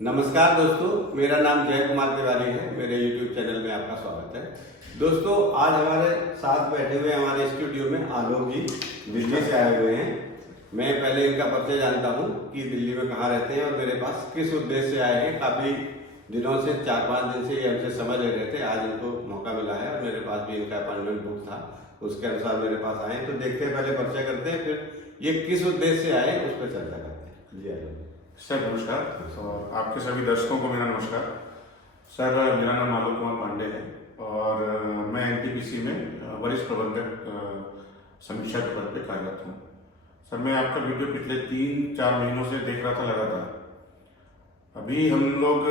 नमस्कार दोस्तों, मेरा नाम जय कुमार तिवारी है। मेरे YouTube चैनल में आपका स्वागत है। दोस्तों, आज हमारे साथ बैठे हुए हमारे स्टूडियो में आलोक जी दिल्ली से आए हुए हैं। मैं पहले इनका परिचय जानता हूं कि दिल्ली में कहाँ रहते हैं और मेरे पास किस उद्देश्य से आए हैं। काफ़ी दिनों से 4-5 दिन से ये हमसे समझ ले रहे थे। आज इनको मौका मिला है और मेरे पास भी इनका अपॉइंटमेंट बुक था, उसके अनुसार मेरे पास आए। तो देखते हैं, पहले परिचय करते हैं, फिर ये किस उद्देश्य से आए उस पर चर्चा करते हैं। जी आलोक। सर नमस्कार और आपके सभी दर्शकों को मेरा नमस्कार। सर मेरा नाम आलोक कुमार पांडे है और मैं एनटीपीसी में वरिष्ठ प्रबंधक समीक्षा के पद पर कार्यरत हूँ। सर मैं आपका वीडियो पिछले 3-4 महीनों से देख रहा था लगातार। अभी हम लोग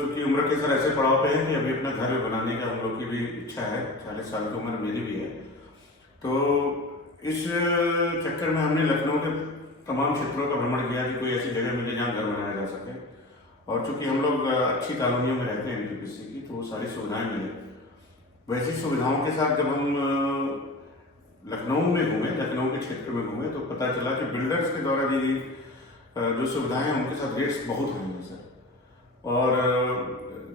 चूंकि उम्र के सर ऐसे पड़ाव पे हैं कि अभी अपना घर बनाने का हम लोग की भी इच्छा है। 40 साल की उम्र मेरी भी है। तो इस चक्कर में हमने लखनऊ के तमाम क्षेत्रों का भ्रमण किया कि कोई ऐसी जगह मिले जहाँ घर बनाया जा सके। और चूंकि हम लोग अच्छी कॉलोनियों में रहते हैं एनटीपीसी की, तो वो सारी सुविधाएं मिले। वैसी सुविधाओं के साथ जब हम लखनऊ में घूमे, लखनऊ के क्षेत्र में घूमे, तो पता चला कि बिल्डर्स के द्वारा दी जो सुविधाएं हैं उनके साथ रेट्स बहुत हैं सर। और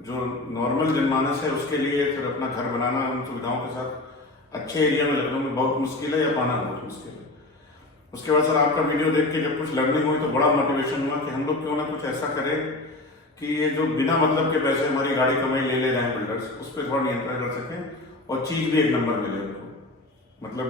जो नॉर्मल जनमानस है उसके लिए फिर अपना घर बनाना उन सुविधाओं के साथ अच्छे एरिया में लखनऊ में बहुत मुश्किल है या पाना बहुत मुश्किल है। उसके बाद सर आपका वीडियो देख के जब कुछ लर्निंग हुई तो बड़ा मोटिवेशन हुआ कि हम लोग क्यों ना कुछ ऐसा करें कि ये जो बिना मतलब के पैसे हमारी गाड़ी कमाई ले रहे हैं बिल्डर्स, उस पर थोड़ा नियंत्रण कर सकें और चीज भी एक नंबर मिले उनको। मतलब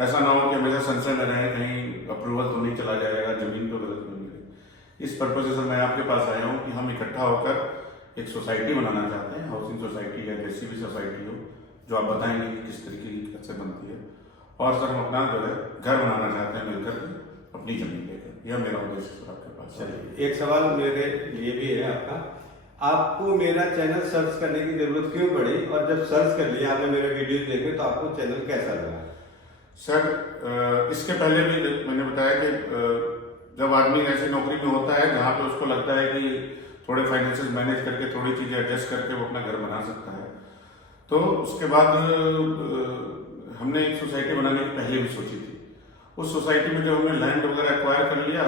ऐसा ना हो कि हमेशा संशय में रहे कहीं अप्रूवल तो नहीं चला जाएगा, जमीन तो गलत नहीं मिलेगी। इस पर्पज से सर मैं आपके पास आया हूँ कि हम इकट्ठा होकर एक सोसाइटी बनाना चाहते हैं, हाउसिंग सोसाइटी या जैसी भी सोसाइटी हो, जो आप बताएंगे कि किस तरीके की कैसे बनती है। और सर हम अपना जो है घर बनाना चाहते हैं मिलकर अपनी जमीन लेकर। यह मेरा उद्देश्य सर आपके पास। चलिए, एक सवाल मेरे लिए भी है आपको मेरा चैनल सर्च करने की जरूरत क्यों पड़ी, और जब सर्च कर लिया आपने मेरे वीडियो देखे तो आपको चैनल कैसा लगा? सर इसके पहले भी मैंने बताया कि जब आदमी ऐसी नौकरी में होता है जहाँ पे उसको लगता है कि थोड़े फाइनेंशियल मैनेज करके थोड़ी चीजें एडजस्ट करके वो अपना घर बना सकता है, तो उसके बाद हमने एक सोसाइटी बनाने की पहले भी सोची थी। उस सोसाइटी में जब हमने लैंड वगैरह एक्वायर कर लिया,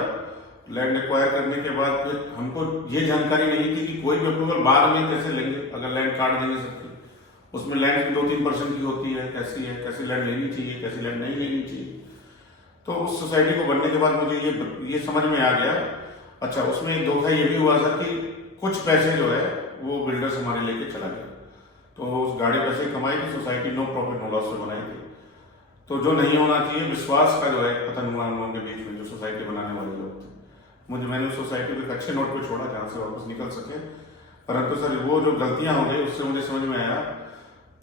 लैंड एक्वायर करने के बाद फिर हमको ये जानकारी नहीं थी कि कोई भी अप्रूवल बाद में कैसे लेंगे। अगर लैंड काट देंगे सबकी, उसमें लैंड 2-3% की होती है, कैसी लैंड लेनी चाहिए, कैसी लैंड नहीं लेनी चाहिए। तो उस सोसाइटी को बनने के बाद मुझे ये समझ में आ गया। अच्छा, उसमें एक धोखा ये भी हुआ था कि कुछ पैसे जो है वो बिल्डर्स हमारे लेके चला गया। तो उस गाड़ी पैसे कमाई थी society, no profit no loss से बनाई थी। तो जो नहीं होना चाहिए, विश्वास का जो है पतन हुआ हम लोगों के बीच में, जो सोसाइटी बनाने वाले लोग थे। मैंने उस सोसाइटी को एक अच्छे नोट पे छोड़ा जहाँ से वापस निकल सके। परंतु सर वो जो गलतियां हो गई उससे मुझे समझ में आया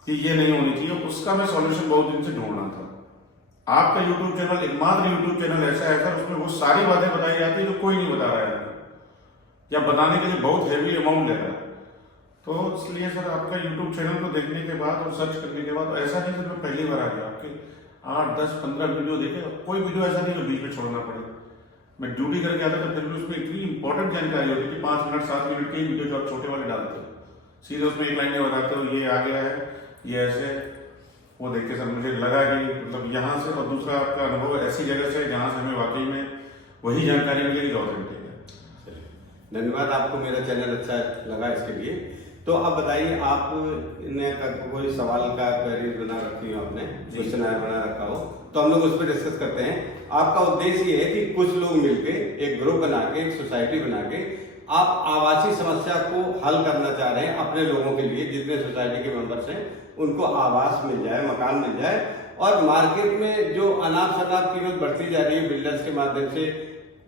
कि ये नहीं होनी चाहिए। उसका मैं सॉल्यूशन बहुत दिन से ढूंढना था। आपका यूट्यूब चैनल एकमात्र यूट्यूब चैनल ऐसा है सर, उसमें वो सारी बातें बताई जाती है जो कोई नहीं बता रहा है या बताने के लिए बहुत हैवी अमाउंट ले रहा है। तो इसलिए सर आपका यूट्यूब चैनल को देखने के बाद और सर्च करने के बाद, ऐसा नहीं सर मैं पहली बार आ गया, आपके 8-10-15 वीडियो देखे, कोई वीडियो ऐसा नहीं जो बीच में छोड़ना पड़े। मैं ड्यूटी करके आता था, फिर भी उसमें इतनी इंपॉर्टेंट जानकारी होती थी, 5 मिनट 7 मिनट के वीडियो जो आप छोटे वाले डालते हो, सीधे उसमें एक लाइन में बताते हो ये आ गया है, ये ऐसे। वो देख के सर मुझे लगा कि मतलब यहाँ से, और दूसरा आपका अनुभव ऐसी जगह से जहाँ से हमें वाकई में वही जानकारी मिलेगी जो ऑथेंटिक है। धन्यवाद, आपको मेरा चैनल अच्छा लगा इसके लिए। तो अब बताइए, आपने कोई सवाल का क्वेरी बना रखी हो, आपने क्वेश्चन बना रखा हो, तो हम लोग उस पर डिस्कस करते हैं। आपका उद्देश्य ये है कि कुछ लोग मिलके एक ग्रुप बना के, एक सोसाइटी बना के आप आवासीय समस्या को हल करना चाह रहे हैं अपने लोगों के लिए। जितने सोसाइटी के मेंबर्स हैं उनको आवास मिल जाए, मकान मिल जाए। और मार्केट में जो अनाप शनाप कीमत बढ़ती जा रही है बिल्डर्स के माध्यम से,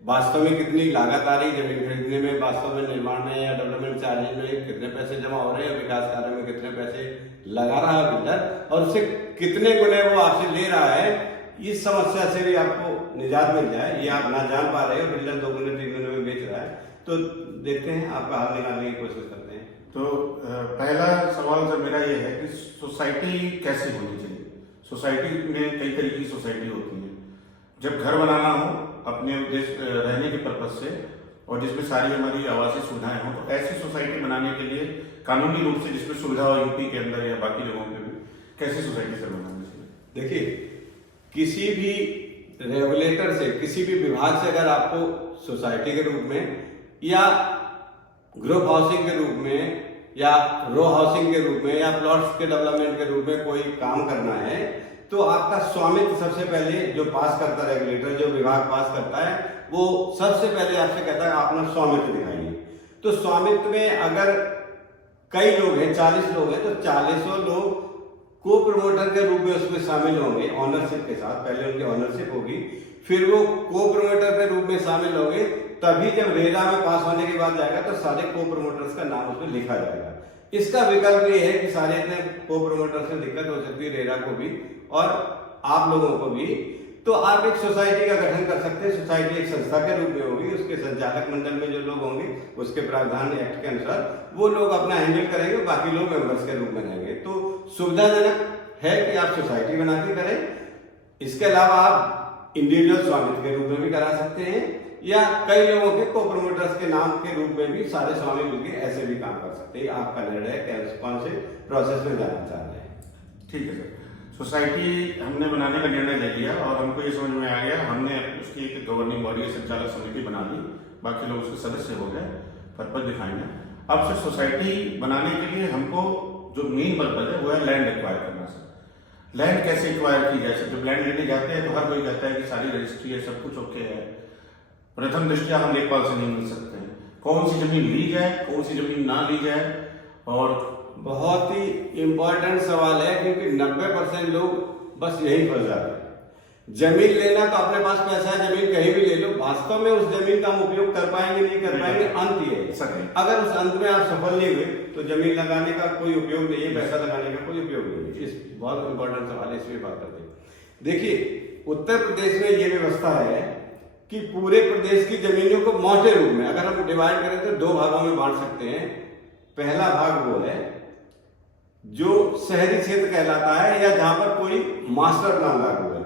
वास्तव में कितनी लागत आ रही है जमीन खरीदने में, वास्तव में निर्माण में या डेवलपमेंट चार्जेज में कितने पैसे जमा हो रहे हैं, विकास कार्य में कितने पैसे लगा रहा है बिल्डर, और उससे कितने गुने वो आपसे ले रहा है, इस समस्या से भी आपको निजात मिल जाए। ये आप ना जान पा रहे हो, बिल्डर 2 गुने 3 गुने में बेच रहा है। तो देखते हैं, आपका हल निकालने की कोशिश करते हैं। तो पहला सवाल सर मेरा ये है कि सोसाइटी कैसी होनी चाहिए। सोसाइटी में कई तरीके की सोसाइटी होती है। जब घर बनाना हो अपने उद्देश्य रहने के पर्पज से, और जिसमें सारी हमारी आवासीय सुविधाएं हो, तो ऐसी सोसाइटी बनाने के लिए कानूनी रूप से जिसमें सुविधा हो यूपी के अंदर या बाकी जगहों पे भी, कैसी सोसाइटी सर बनानी चाहिए? देखिए, किसी भी रेगुलेटर से, किसी भी विभाग से अगर आपको सोसाइटी के रूप में या ग्रुप हाउसिंग के रूप में या रो हाउसिंग के रूप में या प्लॉट्स के डेवलपमेंट के रूप में कोई काम करना है तो आपका स्वामित्व सबसे पहले जो पास करता है रेगुलेटर, जो विभाग पास करता है, वो सबसे पहले आपसे कहता है आप अपना स्वामित्व दिखाइए। तो स्वामित्व में अगर कई लोग हैं, 40 लोग हैं, तो 40 लोग को प्रमोटर के रूप में उसमें शामिल होंगे ऑनरशिप के साथ। पहले उनकी ऑनरशिप होगी, फिर वो को प्रमोटर के रूप में शामिल होंगे, तभी जब रेरा में पास होने के बाद जाएगा तो सारे को प्रमोटर्स का नाम उसमें लिखा जाएगा। इसका विकल्प ये है कि सारे इतने को प्रमोटर्स में दिक्कत हो सकती है, रेरा को भी और आप लोगों को भी, तो आप एक सोसाइटी का गठन कर सकते हैं। सोसाइटी एक संस्था के रूप में होगी, उसके संचालक मंडल में जो लोग होंगे उसके प्रावधान एक्ट के अनुसार वो लोग अपना हैंडल करेंगे, बाकी लोग मेंबर्स के रूप में रहेंगे। तो सुविधाजनक है कि आप सोसाइटी बना के करें। इसके अलावा आप इंडिविजुअल स्वामित्व के रूप में भी करा सकते हैं या कई लोगों के को प्रमोटर्स के नाम के रूप में भी सारे स्वामी मिलकर ऐसे भी काम कर सकते हैं। आपका निर्णय है कौन से प्रोसेस में जाना चाह रहे हैं। ठीक है सर, सोसाइटी हमने बनाने का निर्णय ले लिया और हमको ये समझ में आ गया, हमने उसकी एक गवर्निंग बॉडी संचालक समिति बना ली, बाकी लोग उसके सदस्य हो गए, पर्पज डिफाइन है। अब सर सोसाइटी बनाने के लिए हमको जो मेन पर्पज है वो है लैंड एक्वायर करना। सर लैंड कैसे एक्वायर की जाए? सर जब लैंड लेने जाते हैं तो हर कोई कहता है कि सारी रजिस्ट्री है, सब कुछ ओके है, प्रथम दृष्टया हम लेखपाल से नहीं मिल सकते हैं, कौन सी जमीन ली जाए, कौन सी जमीन ना ली जाए। और बहुत ही इंपॉर्टेंट सवाल है क्योंकि 90% लोग बस यही फंस जाते हैं। जमीन लेना तो अपने पास पैसा है, जमीन कहीं भी ले लो, वास्तव में उस जमीन का हम उपयोग कर पाएंगे नहीं कर पाएंगे, अंत ये है। अगर उस अंत में आप सफल नहीं हुए तो जमीन लगाने का कोई उपयोग नहीं है, पैसा लगाने का कोई उपयोग नहीं है। इस बहुत इंपॉर्टेंट सवाल है, इसमें बात करते हैं। देखिए उत्तर प्रदेश में ये व्यवस्था है कि पूरे प्रदेश की जमीनों को मोटे रूप में अगर हम डिवाइड करें तो 2 भागों में बांट सकते हैं। पहला भाग वो है जो शहरी क्षेत्र कहलाता है या जहां पर कोई मास्टर प्लान लागू है,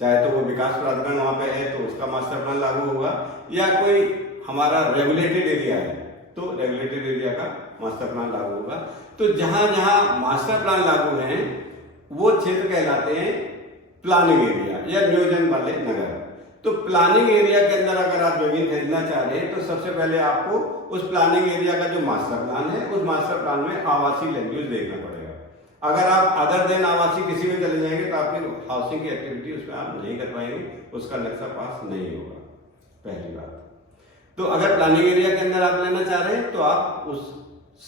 चाहे तो वो विकास प्राधिकरण वहां पे है तो उसका मास्टर प्लान लागू होगा, या कोई हमारा रेगुलेटेड एरिया है तो रेगुलेटेड एरिया का मास्टर प्लान लागू होगा। तो जहां जहां मास्टर प्लान लागू है वो क्षेत्र कहलाते हैं प्लानिंग एरिया या नियोजन वाले नगर। तो प्लानिंग एरिया के अंदर अगर आप जमीन खरीदना चाह रहे हैं तो सबसे पहले आपको उस प्लानिंग एरिया का जो मास्टर प्लान है उस मास्टर प्लान में आवासीय लैंड यूज देखना पड़ेगा। अगर आप अदर देन आवासीय किसी में चले जाएंगे तो आपकी हाउसिंग की एक्टिविटी उसमें आप नहीं कर पाएंगे, उसका नक्शा पास नहीं होगा, पहली बात। तो अगर प्लानिंग एरिया के अंदर आप लेना चाह रहे हैं तो आप उस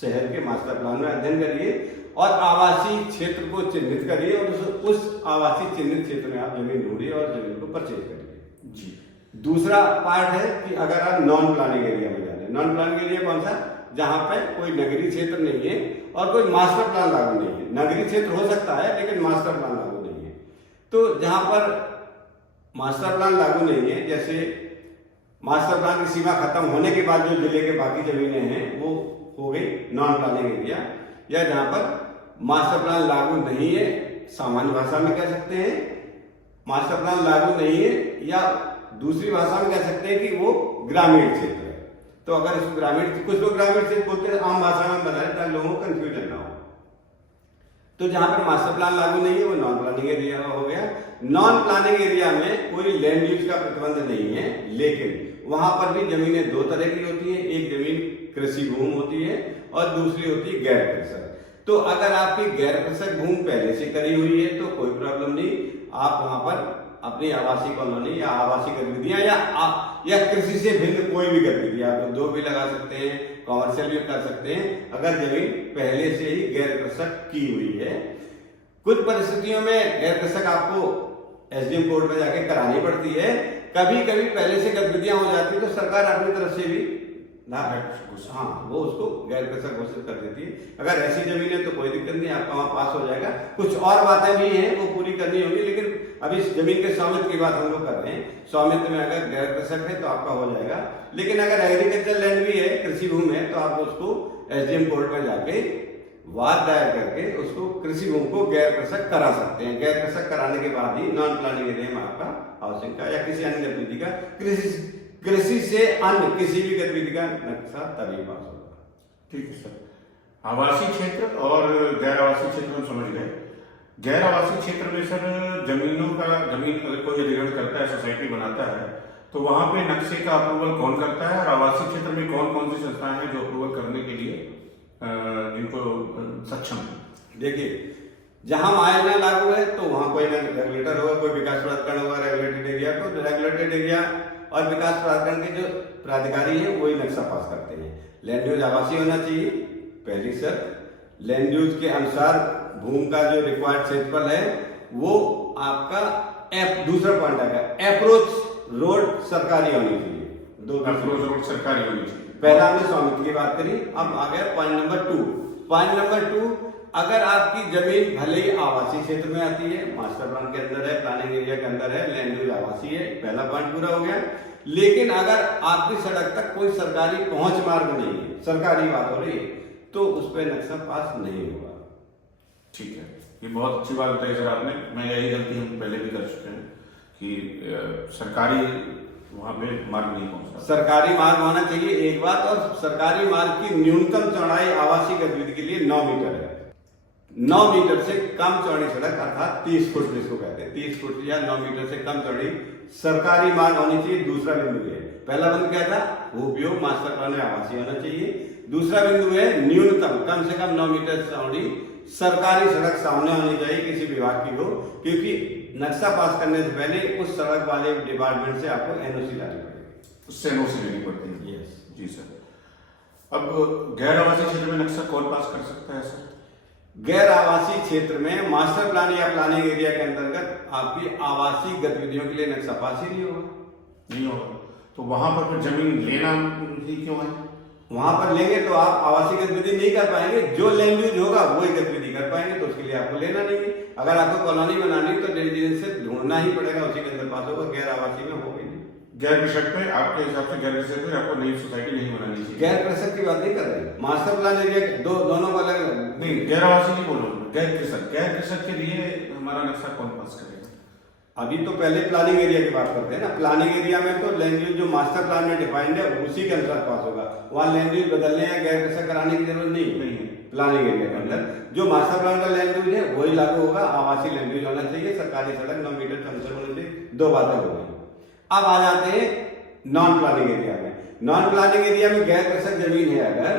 शहर के मास्टर प्लान में अध्ययन करिए और आवासीय क्षेत्र को चिन्हित करिए और उस आवासीय चिन्हित क्षेत्र में आप जमीन ढूंढिए और जमीन को परचेज करिए जी। दूसरा पार्ट है कि अगर आप नॉन प्लानिंग एरिया में जा रहे हैं, नॉन प्लानिंग एरिया कौन सा? जहां पे कोई नगरीय क्षेत्र नहीं है और कोई मास्टर प्लान लागू नहीं है। नगरीय क्षेत्र हो सकता है लेकिन मास्टर प्लान लागू नहीं है। तो जहां पर मास्टर प्लान लागू नहीं है, जैसे मास्टर प्लान की सीमा खत्म होने के बाद जो जिले के बाकी जमीनें हैं वो हो गई नॉन प्लानिंग एरिया, या जहां पर मास्टर प्लान लागू नहीं है, सामान्य भाषा में कह सकते हैं मास्टर प्लान लागू नहीं है, या दूसरी भाषा में कह सकते हैं कि वो ग्रामीण क्षेत्र है। तो अगर इसको ग्रामीण, कुछ लोग ग्रामीण क्षेत्र बोलते हैं, आम भाषा में बता रहे ताकि लोगों को कंफ्यूजन ना हो। तो जहां पर मास्टर प्लान लागू नहीं है वो नॉन प्लानिंग एरिया हो गया। नॉन प्लानिंग एरिया में कोई लैंड यूज का प्रतिबंध नहीं है, लेकिन वहां पर भी जमीनें 2 तरह की होती है, एक जमीन कृषि भूमि होती है और दूसरी होती है गैर कृषक। तो अगर आपकी गैर कृषक भूमि पहले से करी हुई है तो कोई प्रॉब्लम नहीं, आप वहां पर अपनी आवासीय कॉलोनी या आवासीय गतिविधियां या कृषि से भिन्न कोई भी गतिविधि आप उद्योग भी लगा सकते हैं, कॉमर्शियल भी कर सकते हैं, अगर जमीन पहले से ही गैर कृषक की हुई है। कुछ परिस्थितियों में गैर कृषक आपको एसडीएम कोर्ट में जाके करानी पड़ती है, कभी कभी पहले से गतिविधियां हो जाती है तो सरकार अपनी तरफ से भी हाँ वो उसको गैर कृषक घोषित कर देती है। अगर ऐसी जमीन है तो कोई दिक्कत नहीं, आपका वहां पास हो जाएगा। कुछ और बातें भी हैं वो पूरी करनी होगी, लेकिन अभी जमीन के स्वामित्व की बात हम लोग कर रहे हैं। स्वामित्व में अगर गैर कृषक है तो आपका हो जाएगा, लेकिन अगर एग्रीकल्चर लैंड भी है, कृषि भूमि है, तो आप उसको एसडीएम कोर्ट में जाके वाद दायर करके उसको कृषि भूमि को गैर कृषक करा सकते हैं। गैर कृषक कराने के बाद ही नॉन प्लानिंग एरिया में आपका हाउसिंग का या किसी अन्य गतिविधि का कृषि से अन्य किसी भी गतिविधि का नक्शा तभी पास होगा। ठीक है सर, आवासीय क्षेत्र और गैर आवासीय क्षेत्र हम समझ गए। गैर आवासीय क्षेत्र में सर जमीन अगर कोई अधिग्रहण करता है, सोसाइटी बनाता है, तो वहां पे नक्शे का अप्रूवल कौन करता है और आवासीय क्षेत्र में कौन कौन सी संस्थाएं हैं जो अप्रूवल करने के लिए जिनको सक्षम है? देखिए, जहां मायना लागू है तो वहां कोई ना रेगुलेटर होगा, कोई विकास प्राधिकरण होगा रेगुलेटेड एरिया को। रेगुलेटेड एरिया और विकास प्राधिकरण के जो प्राधिकारी है वही नक्शा पास करते हैं। लैंड यूज आवासीय होना चाहिए पहली शर्त। लैंड यूज के अनुसार भूमि का जो रिक्वायर्ड क्षेत्रफल है वो आपका दूसरा पॉइंट आएगा, अप्रोच रोड सरकारी होनी चाहिए। अप्रोच रोड सरकारी होनी चाहिए। पहला हमने स्वामित्व की बात करी, अब आ गया पॉइंट नंबर 2। पॉइंट नंबर 2, अगर आपकी जमीन भले ही आवासीय क्षेत्र में आती है, मास्टर प्लान के अंदर है, प्लानिंग एरिया के अंदर है, लैंड यूज आवासीय है, पहला पॉइंट पूरा हो गया। लेकिन अगर आपकी सड़क तक कोई सरकारी पहुंच मार्ग नहीं है, सरकारी बात हो रही है, तो उस पर नक्शा पास नहीं होगा। ठीक है, ये बहुत अच्छी बात बताई सर आपने। मैं यही गलती हम पहले भी कर चुके हैं कि सरकारी वहां पे मार्ग नहीं पहुंचता। सरकारी मार्ग होना चाहिए एक बात, और सरकारी मार्ग की न्यूनतम चौड़ाई आवासीय गतिविधि के लिए 9 मीटर है। 9 मीटर से कम चौड़ी सड़क अर्थात 30 फुट जिसको कहते हैं, 30 फुट या 9 मीटर से कम चौड़ी सरकारी मार्ग होनी चाहिए। दूसरा बिंदु है, पहला बिंदु क्या था, उपयोग मास्टर प्लान में आवासीय होना चाहिए। दूसरा बिंदु है न्यूनतम कम से कम 9 मीटर चौड़ी सरकारी सड़क सामने होनी चाहिए, किसी विभाग की हो, क्योंकि नक्शा पास करने से पहले उस सड़क वाले डिपार्टमेंट से आपको एनओसी लानी पड़ेगी, उससे एनओसी लेनी पड़ती है। यस जी सर। अब गैर आवासीय क्षेत्र में नक्शा कौन पास कर सकता है सर? गैर आवासीय क्षेत्र में मास्टर प्लान या प्लानिंग एरिया के अंतर्गत आपकी आवासीय गतिविधियों के लिए नक्शा पास ही नहीं होगा। नहीं होगा, तो वहां पर फिर जमीन लेना ही क्यों है? वहां पर लेंगे तो आप आवासीय गतिविधि नहीं कर पाएंगे, जो लैंड यूज होगा वही गतिविधि कर पाएंगे, तो उसके लिए आपको लेना नहीं है। अगर आपको कॉलोनी बनानी तो रेजिडेंशियल ढूंढना ही पड़ेगा, उसी के अंदर पास होगा, गैर आवासीय में होगी नहीं। गैर कृषक पे आपके हिसाब से गैर कृषक पे आपको नई सोसाइटी नहीं बनानी चाहिए? गैर कृषक की बात नहीं कर रहे, मास्टर प्लान एरिया दोनों को अलग नहीं, गैर आवासीय नहीं बोलो, गैर कृषक के लिए हमारा नक्शा कौन पास करेगा? अभी तो पहले प्लानिंग एरिया की बात करते हैं ना। प्लानिंग एरिया में तो लैंड यूज जो मास्टर प्लान में डिफाइंड है उसी के अनुसार पास होगा, वहां लैंड यूज बदलने या गैर कृषक कराने की जरूरत नहीं है। प्लानिंग एरिया के अंदर जो मास्टर प्लान का लैंड यूज है वही लागू होगा, आवासीय लैंड यूज होना चाहिए, सरकारी सड़क 9 मीटर कम से कम होनी चाहिए। 2 बातें हो गई। अब आ जाते हैं नॉन प्लानिंग एरिया में। नॉन प्लानिंग एरिया में गैर कृषक जमीन है अगर,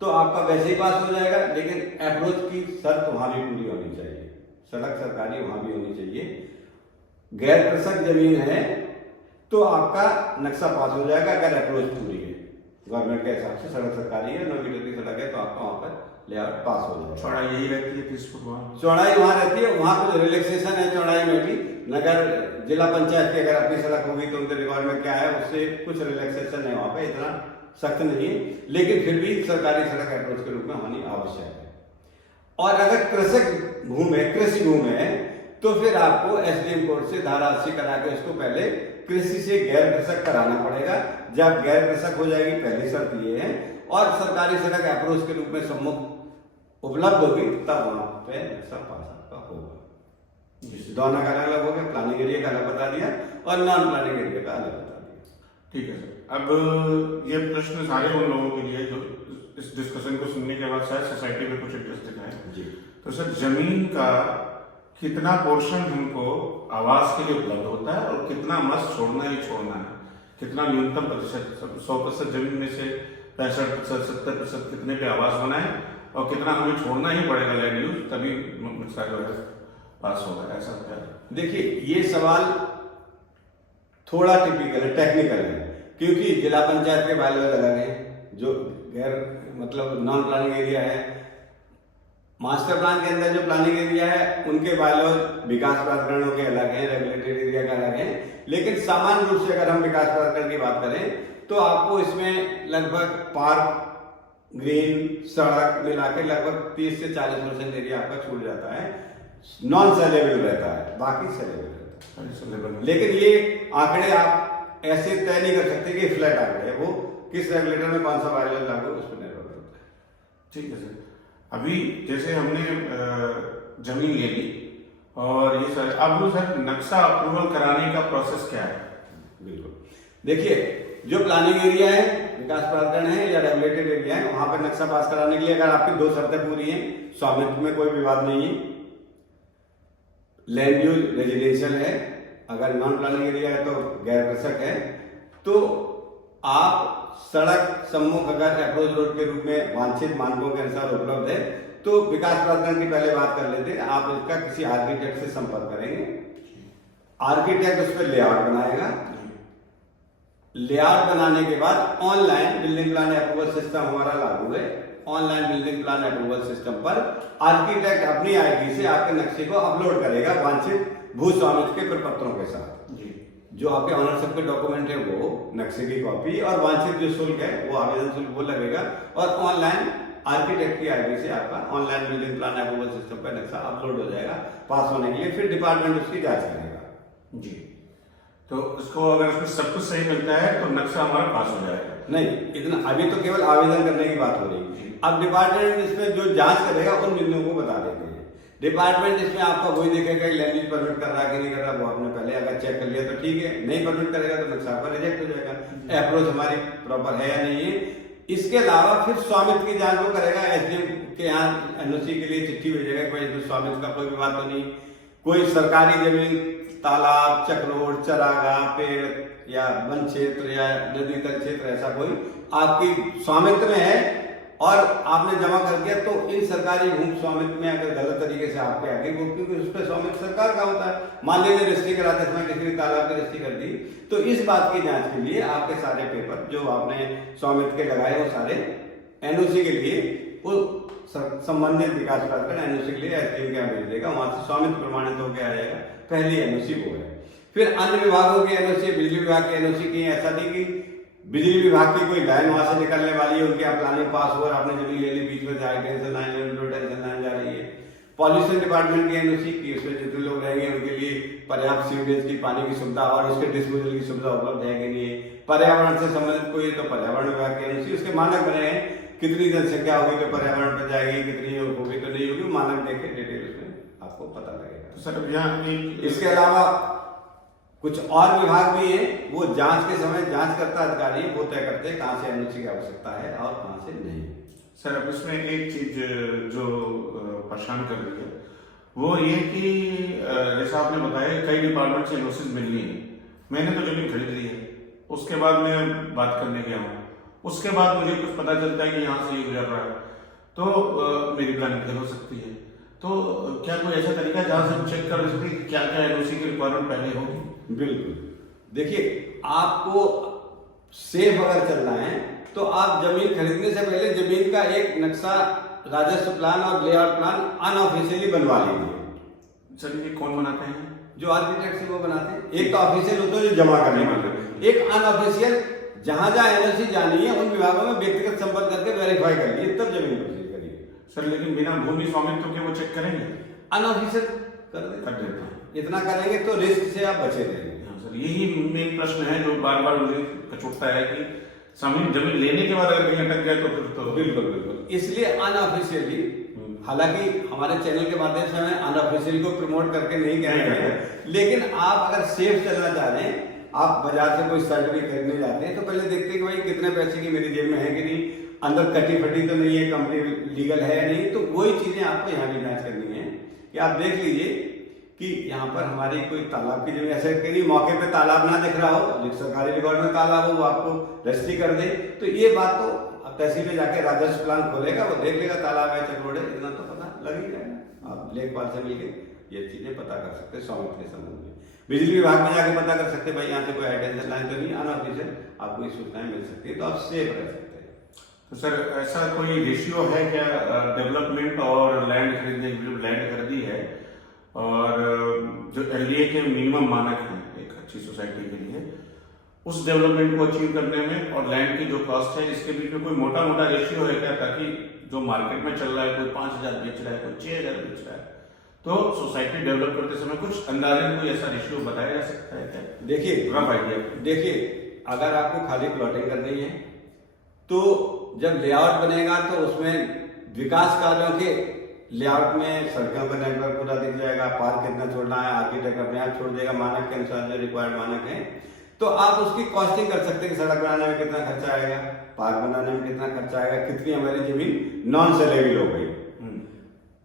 तो आपका वैसे ही पास हो जाएगा, लेकिन अप्रोच की शर्त वहां भी पूरी होनी चाहिए, सड़क सरकारी वहां भी होनी चाहिए। गैर कृषक जमीन है तो आपका नक्शा पास हो जाएगा अगर अप्रोच पूरी है, गवर्नमेंट के हिसाब से सड़क सरकारी है, 9 मीटर की सड़क है, तो आपका वहां पर लेआउट पास हो जाएगा। चौड़ाई यही रहती है 30 फुट वहां? चौड़ाई वहां रहती है, वहां कुछ रिलैक्सेशन है चौड़ाई में भी। नगर जिला पंचायत की अगर अपनी सड़क होगी तो उनके रिकॉर्ड में क्या है, उससे कुछ रिलैक्सेशन है वहां पे, इतना सख्त नहीं है, लेकिन फिर भी सरकारी सड़क अप्रोच के रूप में होनी आवश्यक है। और अगर कृषक भूमि है, कृषि भूमि है, तो फिर आपको एसडीएम कोर्ट से धारा 80 करा के उसको पहले कृषि से गैर कृषक कराना पड़ेगा। जब गैर कृषक हो जाएगी, पहली शर्त ये है, और सरकारी सड़क अप्रोच के रूप में सम्मुख उपलब्ध होगी, तब वहां पे नक्शा पास आपका होगा। दोनों का अलग अलग हो गया, प्लानिंग एरिया का अलग बता दिया और नॉन प्लानिंग एरिया का अलग बता दिया। ठीक है सर। अब ये प्रश्न सारे उन लोगों के लिए जो इस डिस्कशन को सुनने के बाद शायद सोसाइटी में कुछ इंटरेस्ट दिखाए जी। तो सर, जमीन का कितना पोर्शन हमको आवास के लिए उपलब्ध होता है और कितना मस्त छोड़ना ही छोड़ना है? कितना न्यूनतम प्रतिशत, 100% जमीन में से 65%, 70% कितने पे आवास बनाए और कितना हमें छोड़ना ही पड़ेगा लैंड यूज, तभी नक्शा जो है पास होगा, ऐसा क्या? देखिए, ये सवाल थोड़ा टिपिकल है, टेक्निकल है, क्योंकि जिला पंचायत के बायलॉज अलग है, जो गैर मतलब नॉन प्लानिंग एरिया है। मास्टर प्लान के अंदर जो प्लानिंग एरिया है उनके बायलॉज विकास प्राधिकरणों के अलग हैं, रेगुलेटेड एरिया का अलग है। लेकिन सामान्य रूप से अगर हम विकास प्राधिकरण की बात करें तो आपको इसमें लगभग पार्क, ग्रीन, सड़क मिला के लगभग 30 से 40% एरिया आपका छूट जाता है, नॉन सेलेबल रहता है, बाकी सेलेबल रहता है। लेकिन ये आंकड़े आप ऐसे तय नहीं कर सकते कि फ्लैट आंकड़े है, वो किस रेगुलेटर में कौन सा बायलॉज लागू उस पर निर्भर करता है। ठीक है सर। अभी जैसे हमने जमीन ले ली और ये सर, अब सर नक्शा अप्रूवल कराने का प्रोसेस क्या है? बिल्कुल, देखिए, जो प्लानिंग एरिया है, विकास प्राधिकरण है या रेगुलेटेड एरिया है, वहां पर नक्शा पास कराने के लिए अगर आपकी 2 शर्तें पूरी हैं, स्वामित्व में कोई विवाद नहीं है, लैंड यूज रेजिडेंशियल है, अगर नॉन प्लानिंग एरिया है तो गैर कृषक है, तो आप सड़क सम्मुख अगर अप्रोच रोड के रूप में वांछित मानकों के अनुसार उपलब्ध है तो विकास प्राधिकरण की पहले बात कर लेते हैं, आप इसका किसी आर्किटेक्ट से संपर्क करेंगे। आर्किटेक्ट उस पर लेआउट बनाएगा। लेआउट बनाने के बाद online building plan approval system हमारा लागू है। Online building plan approval system पर आर्किटेक्ट अपनी आईडी से आपके नक्शे को अपलोड करेगा वांछित भू स्वामित्व के प्रपत्रों के साथ। जो आपके ऑनरशिप के डॉक्यूमेंट है वो नक्शे की कॉपी और वांछित जो शुल्क है वो आवेदन शुल्क वो लगेगा, और ऑनलाइन आर्किटेक्ट की आईडी से आपका online building plan approval system पर नक्शा अपलोड हो जाएगा पास होने के लिए। फिर डिपार्टमेंट उसकी जांच करेगा। जी, तो इसको अगर इसमें सब कुछ सही मिलता है तो नक्शा हमारा पास हो जाएगा। नहीं, इतना अभी तो केवल आवेदन करने की बात हो रही है। अब डिपार्टमेंट इसमें जो जांच करेगा उन बिंदुओं को बता देते हैं। डिपार्टमेंट इसमें आपका वही देखेगा कि लैंड यूज परमिट कर रहा है कि नहीं कर रहा, वो आपने पहले अगर चेक कर लिया तो ठीक है, नहीं परमिट करेगा तो नक्शा आपका रिजेक्ट हो जाएगा। अप्रोच हमारी प्रॉपर है या नहीं है। इसके अलावा फिर स्वामित्व की जांच वो करेगा। एसडीएम के यहाँ एनओसी के लिए चिट्ठी भेजेगा कि भाई स्वामित्व का कोई विवाद तो नहीं, कोई सरकारी जमीन, तालाब, चक्रोड, चरागाह, पेड़ या वन क्षेत्र या नदी तल क्षेत्र ऐसा कोई आपकी स्वामित्व में है और आपने जमा कर दिया, तो इन सरकारी भूमि स्वामित्व में अगर गलत तरीके से आपके आगे वो, क्योंकि उस पर स्वामित्व सरकार का होता है, मान लीजिए रजिस्ट्री कराते समय किसी भी तालाब की रजिस्ट्री कर दी, तो इस बात की जांच के लिए आपके सारे पेपर जो आपने स्वामित्व के लगाए वो सारे एनओसी के लिए वो संबंधित विकास प्राधिकरण एनओसी के लिए एसडीएम के यहाँ भेज देगा, वहां से स्वामित्व प्रमाणित होकर आ जाएगा। पहली एनओसी वो है। फिर अन्य विभागों की एनओसी, बिजली विभाग की एनओसी की ऐसा नहीं कि बिजली विभाग की कोई लाइन वहां से निकलने वाली है, उनके प्लानिंग पास हो और आपने जमीन ले ली, बीच में हाई टेंशन लाइन, लो टेंशन लाइन जा रही है। पॉल्यूशन डिपार्टमेंट की एनओसी की, उसमें जितने लोग रहेंगे उनके लिए पर्याप्त सीवरेज की, पानी की सुविधा और उसके डिस्पोजल की सुविधा उपलब्ध है कि नहीं है। पर्यावरण से संबंधित कोई तो पर्यावरण विभाग की एनओसी, उसके मानक बने हैं, कितनी जनसंख्या होगी तो पर्यावरण पर जाएगी, कितनी होगी तो नहीं होगी, मानक देखे डिटेल उसमें आपको पता लगेगा। तो सर यहाँ इसके अलावा कुछ और विभाग भी है, वो जांच के समय जांच करता अधिकारी वो तय करते हैं कहां से एनओसी की आवश्यकता है और कहां से नहीं। सर अब इसमें एक चीज जो परेशान कर रही है वो ये कि जैसा आपने बताया कई डिपार्टमेंट से एनओसी मिलनी है, मैंने तो जमीन खरीद ली है, उसके बाद मैं बात करने गया हूँ, उसके बाद मुझे कुछ पता चलता है कि यहाँ से ये गुजर रहा है, तो मेरी प्लानिंग फेल हो सकती है। तो क्या कोई ऐसा तरीका है जहाँ से हम चेक कर सकते हैं क्या क्या एनओसी की रिक्वायरमेंट पहले होगी? बिल्कुल, देखिए आपको सेफ अगर चलना है तो आप जमीन खरीदने से पहले जमीन का एक नक्शा, राजस्व प्लान और लेआउट प्लान अनऑफिशियली बनवा लीजिए। सर ये कौन बनाते हैं? जो आर्किटेक्ट से वो बनाते हैं। एक तो ऑफिशियल होता है जो जमा करने वाला, एक अनऑफिशियल जहां जहां एनओसी जानी है उन विभागों में व्यक्तिगत संपर्क करके वेरीफाई कर लिए तब जमीन परचेज करिए। सर लेकिन बिना भूमि स्वामित्व के वो चेक करेंगे? अनऑफिशियल कर देते हैं। इतना करेंगे तो रिस्क से आप बचे रहेंगे। सर यही मेन प्रश्न है जो बार बार मुझे कचोटता है कि जमीन लेने के बाद अगर कहीं अटक गया तो फिर तो बिल्कुल बिल्कुल, इसलिए अनऑफिशियली, हालांकि हमारे चैनल के माध्यम से हमें अनऑफिशियल को प्रमोट करके नहीं कह रहे हैं, लेकिन आप अगर सेफ चलना चाह रहे हैं, आप बाजार से कोई सर्टिफिकेट खरीदने जाते हैं तो पहले देखते हैं कि भाई कितने पैसे की मेरी जेब में है कि नहीं, अंदर कटी फटी तो नहीं है, कंपनी लीगल है या नहीं। तो वही चीजें आपको यहाँ भी जांच करनी है कि आप देख लीजिए कि यहाँ पर हमारी कोई तालाब की जमीन, ऐसे कहीं मौके पे तालाब ना दिख रहा हो, सरकारी रिकॉर्ड में तालाब हो, वो आपको रजिस्ट्री कर दे, तो ये बात तो तहसील में जाके राजस्व प्लान खोलेगा, वो देख लेगा तालाब है, चक्रोड है, इतना तो पता लग ही जाएगा। आप लेखपाल से मिलकर ये चीजें पता कर सकते हैं स्वामित्व के संबंध में। बिजली विभाग में जाके पता कर सकते हैं भाई यहाँ से कोई हाईटेंशन लाइन तो नहीं, अनऑफिशियल आपको ये सूचनाएं मिल सकती है, तो आप सेफ रह सकते हैं। तो सर ऐसा कोई रेशियो है क्या डेवलपमेंट और लैंड खरीदने की, जो लैंड खरीदी है और जो एलडीए के मिनिमम मानक हैं एक अच्छी सोसाइटी के लिए, उस डेवलपमेंट को अचीव करने में और लैंड की जो कॉस्ट है इसके बीच में कोई मोटा मोटा रेशियो है क्या, ताकि जो मार्केट में चल रहा है, कोई 5,000 बेच रहा है, कोई 6,000 बेच रहा है, तो सोसाइटी डेवलप करते समय कुछ अंदाजन कोई ऐसा रेशियो बताया जा सकता है क्या? देखिए रफ आइडिया। देखिए अगर आपको खाली प्लॉटिंग करनी है तो जब लेआउट बनेगा तो उसमें विकास कार्यों के लेआउट में सड़कों का नेटवर्क पूरा दिख जाएगा, पार्क कितना छोड़ना है आर्किटेक्ट अपने आप छोड़ देगा मानक के अनुसार जो रिक्वायर्ड मानक है, तो आप उसकी कॉस्टिंग कर सकते हैं कि सड़क बनाने में कितना खर्चा आएगा, पार्क बनाने में कितना खर्चा आएगा, कितनी हमारी जमीन नॉन सेलेबल हो गई,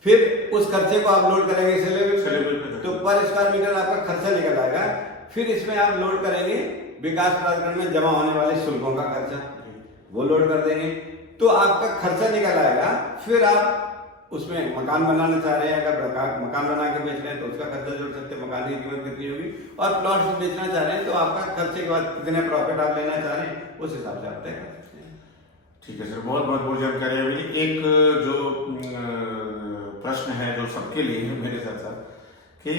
फिर उस खर्चे को आप लोड करेंगे सेलेबल, तो पर स्क्वायर मीटर आपका खर्चा निकल आएगा। फिर इसमें आप लोड करेंगे विकास प्राधिकरण में जमा होने वाले शुल्कों का खर्चा, वो लोड कर देंगे तो आपका खर्चा निकल आएगा। फिर आप उसमें मकान बनाना चाह रहे हैं, अगर मकान बना के बेच रहे हैं तो उसका खर्चा जोड़ सकते हैं, मकान की कीमत कितनी होगी, और प्लॉट बेचना चाह रहे हैं तो आपका खर्चे के बाद कितने प्रॉफिट आप लेना चाह रहे हैं उस हिसाब से आप तय कर सकते हैं। ठीक है सर, बहुत बहुत बहुत जानकारी मिली। एक जो प्रश्न है जो सबके लिए है मेरे साथ साथ कि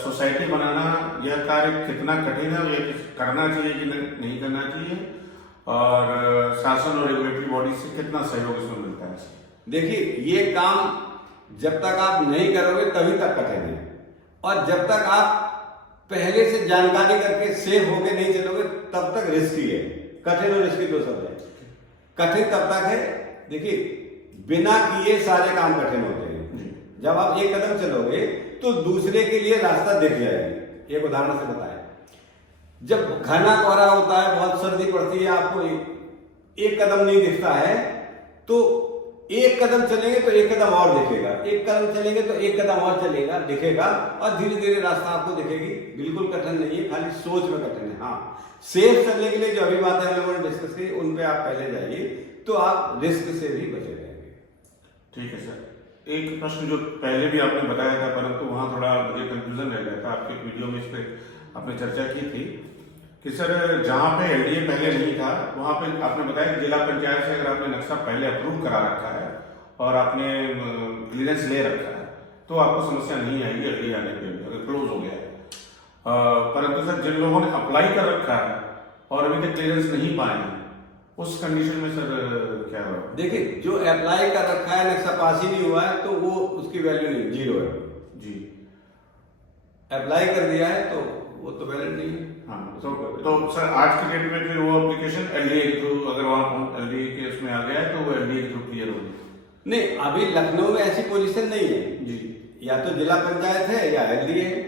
सोसाइटी बनाना यह कार्य कितना कठिन है, ये करना चाहिए कि नहीं करना चाहिए, और शासन और रेगुलेटरी बॉडी से कितना सहयोग इसमें मिलता है? देखिए, ये काम जब तक आप नहीं करोगे तभी तक कठिन है, और जब तक आप पहले से जानकारी करके सेफ होके नहीं चलोगे तब तक रिस्की है। कठिन और रिस्की दो शब्द है। कठिन तब तक है, देखिए बिना किए सारे काम कठिन होते हैं। जब आप एक कदम चलोगे तो दूसरे के लिए रास्ता दिख जाएगा। एक उदाहरण से बताएं, जब घना कोहरा होता है, बहुत सर्दी पड़ती है, आपको एक कदम नहीं दिखता है, तो एक कदम चलेंगे तो एक कदम और दिखेगा, एक कदम चलेंगे तो एक कदम और चलेगा दिखेगा, और धीरे धीरे रास्ता आपको दिखेगी। बिल्कुल कठिन नहीं है, खाली सोच में कठिन है। हाँ, सेफ चलने के लिए जो अभी बातें हम लोगों ने डिस्कस की उन पे आप पहले जाइए तो आप रिस्क से भी बचे रहेंगे। ठीक है सर, एक प्रश्न जो पहले भी आपने बताया था परंतु वहाँ थोड़ा मुझे कंफ्यूजन रह गया था, आपके वीडियो में इस पर आपने चर्चा की थी कि सर जहाँ पे एलडीए पहले नहीं था वहाँ पे आपने बताया कि जिला पंचायत से अगर आपने नक्शा पहले अप्रूव करा रखा है और आपने क्लियरेंस ले रखा है तो आपको समस्या नहीं आएगी एलडीए आने के लिए, अगर क्लोज हो गया है। परंतु सर जिन लोगों ने अप्लाई कर रखा है और अभी तक क्लियरेंस नहीं पाए हैं, उस कंडीशन में सर क्या होगा? देखिए, जो अप्लाई कर रखा है, नक्शा पास ही नहीं हुआ है तो वो उसकी वैल्यू नहीं, जीरो है जी। अप्लाई कर दिया है तो वो तो वैलिड नहीं है। हाँ, तो सर आज के डेट में फिर वो एप्लीकेशन एलडीए के थ्रू, अगर वहाँ एलडीए के उसमें आ गया है तो वो एलडीए के थ्रू क्लियर होगी? नहीं, अभी लखनऊ में ऐसी पोजीशन नहीं है जी। या तो जिला पंचायत है या एलडीए है,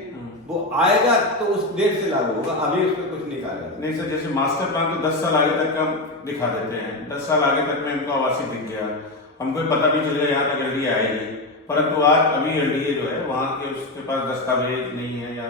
वो आएगा तो उस डेट से लागू होगा, अभी उसमें कुछ नहीं कहा जाता। नहीं सर, जैसे मास्टर प्लान तो 10 साल आगे तक का दिखा देते हैं, 10 साल आगे तक में इनको आवासीय दिख गया, हमको पता भी चल गया यहाँ तक एलडीए आएगी, परंतु आज अभी एलडीए जो है वहाँ के उसके पास दस्तावेज नहीं है या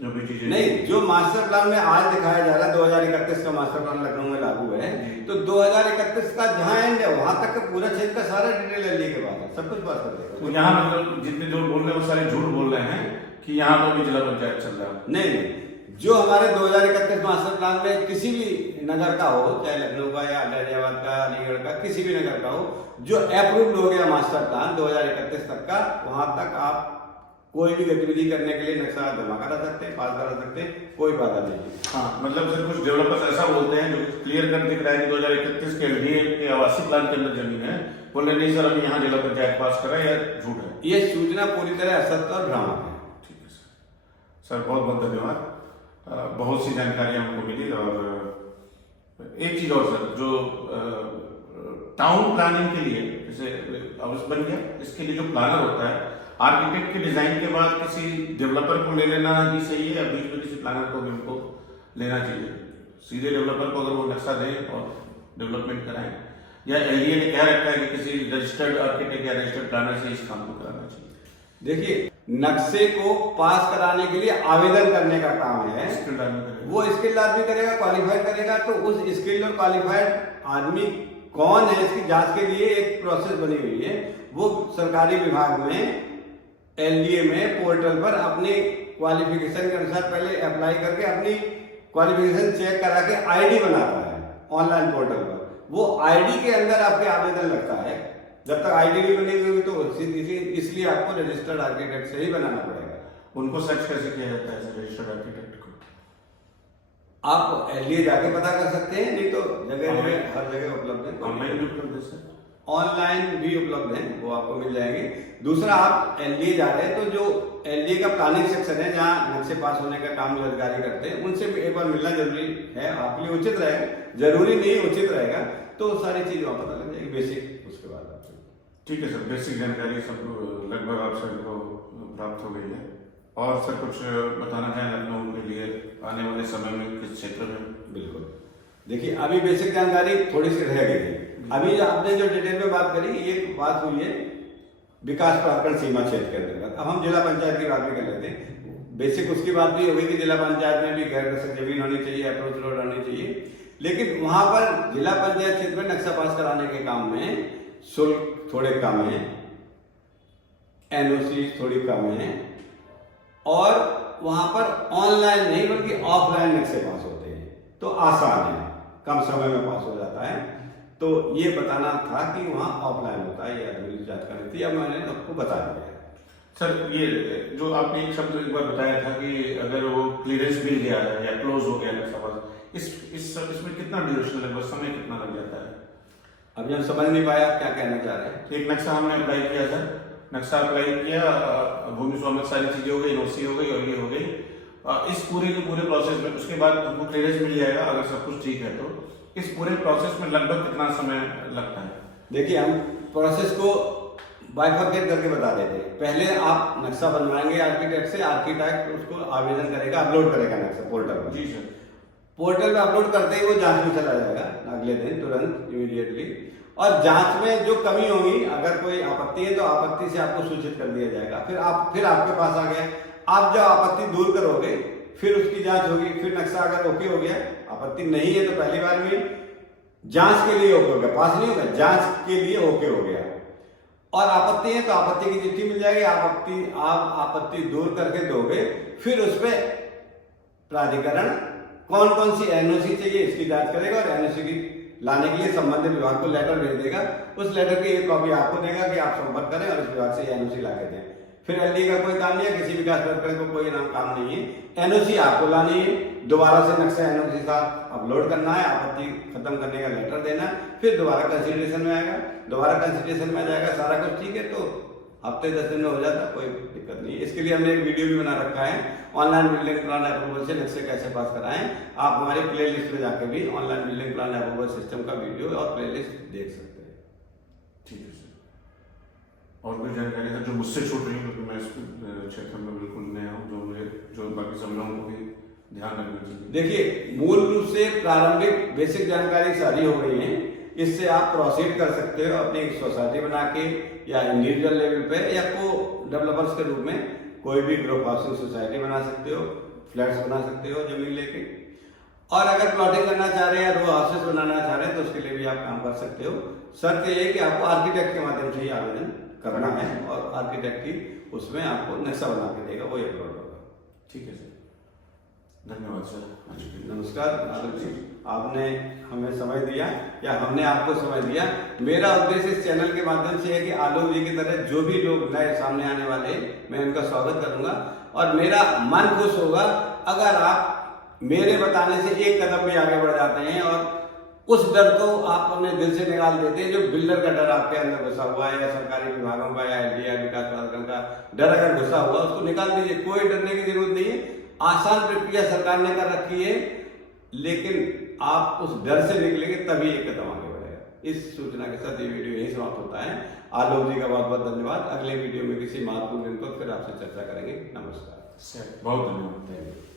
जो भी चीजें नहीं। जो मास्टर प्लान में आज दिखाया जा रहा है 2031 का मास्टर प्लान लखनऊ में लागू है, तो 2031 का जहाँ एंड है वहां तक का पूरा क्षेत्र का सारा डिटेल एलडीए के पास है, सब कुछ पास कर देगा। तो यहाँ मतलब जितने जो बोल रहे हैं वो सारे झूठ बोल रहे हैं कि यहाँ तो अभी जिला पंचायत चल रहा है। नहीं, जो हमारे 2031 मास्टर प्लान में किसी भी नगर का हो, चाहे लखनऊ का या गाजियाबाद का, अलीगढ़ का, किसी भी नगर का हो, जो अप्रूव्ड हो गया मास्टर प्लान 2031 तक का, वहां तक आप कोई भी गतिविधि करने के लिए नक्शा जमा करा सकते हैं, पास करा सकते हैं, कोई बाधा नहीं। हाँ, मतलब सर कुछ डेवलपर्स ऐसा बोलते हैं जो क्लियर कट दिख रहा है कि 2031 के एलडीए के आवासीय प्लान के अंदर जमीन है, बोले नहीं सर अभी यहाँ जिला पंचायत पास कर रहा है, या झूठ है? ये सूचना पूरी तरह असत्य और भ्रामक है। ठीक है सर, बहुत बहुत धन्यवाद, बहुत सी जानकारी हमको मिली। और एक चीज और सर, जो टाउन प्लानिंग के लिए जैसे हाउस बन गया, इसके लिए जो प्लानर होता है, आर्किटेक्ट के डिजाइन के बाद किसी डेवलपर को ले लेना ही सही है या बीच में किसी प्लानर को भी उनको लेना चाहिए? सीधे डेवलपर को अगर वो नक्शा दें और डेवलपमेंट कराएं, या एलडीए ने कह रखा है कि किसी रजिस्टर्ड आर्किटेक्ट या रजिस्टर्ड प्लानर से इस काम को कराना चाहिए? देखिए, नक्शे को पास कराने के लिए आवेदन करने का काम है, वो स्किल्ड आदमी करेगा, क्वालिफाइड करेगा। तो उस स्किल्ड और क्वालिफाइड आदमी कौन है, इसकी जांच के लिए एक प्रोसेस बनी हुई है। वो सरकारी विभाग में एलडीए में पोर्टल पर अपनी क्वालिफिकेशन के अनुसार पहले अप्लाई करके अपनी क्वालिफिकेशन चेक करा के आईडी बनाता है ऑनलाइन पोर्टल पर। वो आईडी के अंदर आपके आवेदन लगता है। जब तक आईडी नहीं बनी हुई तो इसलिए आपको रजिस्टर्ड आर्किटेक्ट से ही बनाना पड़ेगा। उनको सर्च कैसे किया जाता है रजिस्टर्ड आर्किटेक्ट को? आप एलडीए जाके पता कर सकते हैं, नहीं तो जगह हर जगह उपलब्ध है। ऑनलाइन भी उपलब्ध है सर? ऑनलाइन भी उपलब्ध है, वो आपको मिल जाएंगे। दूसरा, आप एलडीए जा रहे हैं तो जो एलडीए का प्लानिंग सेक्शन है जहाँ नक्शे पास होने का काम जो अधिकारी करते हैं, उनसे भी एक बार मिलना जरूरी है, आपके लिए उचित रहेगा। जरूरी नहीं, उचित रहेगा, तो सारी चीज वहाँ पता लग जाएगी बेसिक। उसके बाद आपसे ठीक है सर, बेसिक जानकारी सब लगभग आप सबको प्राप्त हो गई है। और सर कुछ बताना चाहें लखनऊ के लिए आने वाले समय में किस क्षेत्र में? बिल्कुल, देखिए अभी बेसिक जानकारी थोड़ी सी रह गई है। अभी आपने जो डिटेल में बात करी, एक बात हुई है विकास प्राधिकरण सीमा क्षेत्र के अंतर्गत। अब हम जिला पंचायत की बात भी कर लेते हैं। बेसिक उसकी बात भी होगी कि जिला पंचायत में भी गैर कृषक जमीन होनी चाहिए, अप्रोच रोड होनी चाहिए। लेकिन वहां पर जिला पंचायत क्षेत्र में नक्शा पास कराने के काम में शुल्क थोड़े कम है, एनओसी थोड़ी कम है, और वहां पर ऑनलाइन नहीं बल्कि ऑफलाइन नक्शे पास होते हैं, तो आसान है, कम समय में पास हो जाता है। तो ये बताना था कि वहाँ ऑफलाइन होता है, ये अधूरी जानकारी थी, अब मैंने आपको बता दिया है। सर ये जो आपने एक शब्द एक बार बताया था कि अगर वो क्लियरेंस मिल गया है या क्लोज हो गया नक्शा पास, इसमें कितना ड्यूरेशन लगभग समय कितना लग जाता है? अभी हम समझ नहीं पाया क्या कहना चाह रहे हैं। एक नक्शा हमने अप्लाई किया था, नक्शा अप्लाई किया, भूमि स्वामित्व सारी चीजें हो गई, एनओसी हो गई और ये हो गई, इस पूरे के पूरे प्रोसेस में उसके बाद हमको क्लियरेंस मिल जाएगा अगर सब कुछ ठीक है तो इस पूरे प्रोसेस में लगभग कितना समय लगता है? देखिए, हम प्रोसेस को बाइफरकेट करके बता देते हैं। पहले आप नक्शा बनवाएंगे आर्किटेक्ट से, आर्किटेक्ट उसको आवेदन करेगा, अपलोड करेगा नक्शा पोर्टल पर। जी सर। पोर्टल पे अपलोड करते ही वो जांच में चला जाएगा अगले दिन, तुरंत इमीडिएटली। और जांच में जो कमी होगी, अगर कोई आपत्ति है तो आपत्ति से आपको सूचित कर दिया जाएगा। फिर आपके पास आ गया, आप जब आपत्ति दूर करोगे फिर उसकी जांच होगी, फिर नक्शा अगर ओके हो गया, आपत्ति नहीं है तो पहली बार में जांच के लिए ओके हो गया, पास नहीं होगा, जांच के लिए ओके हो गया। और आपत्ति है तो आपत्ति की चिट्ठी मिल जाएगी, आप आपत्ति दूर करके दोगे, फिर उस पर प्राधिकरण कौन कौन सी एनओसी चाहिए इसकी जांच करेगा और एनओसी की लाने के लिए संबंधित विभाग को लेटर भेज देगा। उस लेटर की एक कॉपी आपको देगा कि आप संपर्क करें और इस विभाग से एनओसी ला के दें। फिर एलडी का कोई काम नहीं है, किसी विकास प्राधिकरण को कोई नाम काम नहीं है। एनओसी आपको लानी है, दोबारा से नक्शा एनओसी साथ अपलोड करना है, आपत्ति खत्म करने का लेटर देना, फिर दोबारा कंसिडरेशन में आएगा, दोबारा कंसिडरेशन में आ जाएगा, सारा कुछ ठीक है तो हफ्ते 10 दिन में हो जाता, कोई दिक्कत नहीं है। इसके लिए हमने एक वीडियो भी बना रखा है, ऑनलाइन बिल्डिंग प्लान अप्रूवल से नक्शे कैसे पास कराएं। आप हमारे प्ले लिस्ट में जाके भी online building plan approval system का वीडियो और प्ले लिस्ट देख सकते हैं। ठीक है सर। और कोई जानकारी है जो मुझसे छूट रही है, क्योंकि मैं इस क्षेत्र में बिल्कुल नया हूँ, जो बाकी सब लोगों को भी ध्यान रखना चाहिए? देखिए, मूल रूप से प्रारंभिक बेसिक जानकारी सारी हो गई है। इससे आप प्रोसीड कर सकते हो अपनी सोसाइटी बना के, या इंडिविजुअल लेवल पे, या को डेवलपर्स के रूप में कोई भी ग्रुप हाउसिंग सोसाइटी बना सकते हो, फ्लैट्स बना सकते हो जमीन लेके। और अगर प्लॉटिंग करना चाह रहे हैं या रो हाउसेस बनाना चाह रहे हैं तो उसके लिए भी आप काम कर सकते हो। शर्त ये है कि आपको आर्किटेक्ट के माध्यम से ही आवेदन करना है और आर्किटेक्ट ही उसमें आपको नक्शा बना के देगा, वो अपलोड होगा। ठीक है सर, धन्यवाद सर। नमस्कार आलोक जी, आपने हमें समय दिया या हमने आपको समय दिया। मेरा उद्देश्य इस चैनल के माध्यम से है कि आलोक जी की तरह जो भी लोग नए सामने आने वाले हैं, मैं उनका स्वागत करूंगा और मेरा मन खुश होगा अगर आप मेरे बताने से एक कदम भी आगे बढ़ जाते हैं और उस डर को आप अपने दिल से निकाल देते हैं। जो बिल्डर का डर आपके अंदर घुसा हुआ है, या सरकारी विभागों का, या एलडी विकास प्राधिकरण का डर अगर घुसा हुआ, उसको निकाल दीजिए। कोई डरने की जरूरत नहीं है, आसान प्रक्रिया सरकार ने कर रखी है, लेकिन आप उस डर से निकलेंगे तभी एक कदम आगे बढ़ेगा। इस सूचना के साथ ये वीडियो यही समाप्त होता है। आलोक जी का बहुत बहुत धन्यवाद। अगले वीडियो में किसी महत्वपूर्ण दिन पर फिर आपसे चर्चा करेंगे। नमस्कार। बहुत धन्यवाद।